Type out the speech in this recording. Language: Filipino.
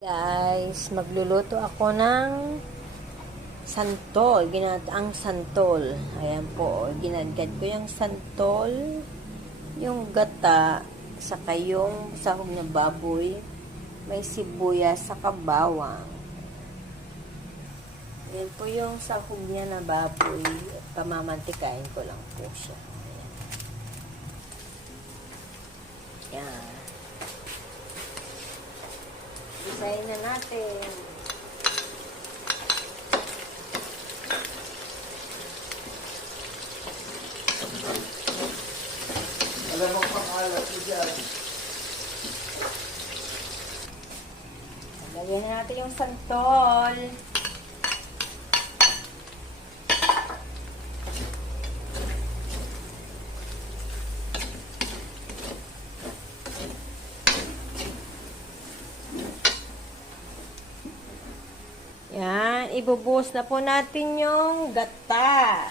Guys, magluluto ako ng santol, ginataang santol. Ayan po, ginagad ko yung santol, yung gata, saka yung sahog na baboy, may sibuyas, saka bawang. Ayan po yung sahog niya na baboy, pamamantikain ko lang po siya. Ayan. Ayan. Isayin na natin. Alam mo pang alat ko dyan. Lagyan na natin yung santol. Yan, ibubuhos na po natin yung gata.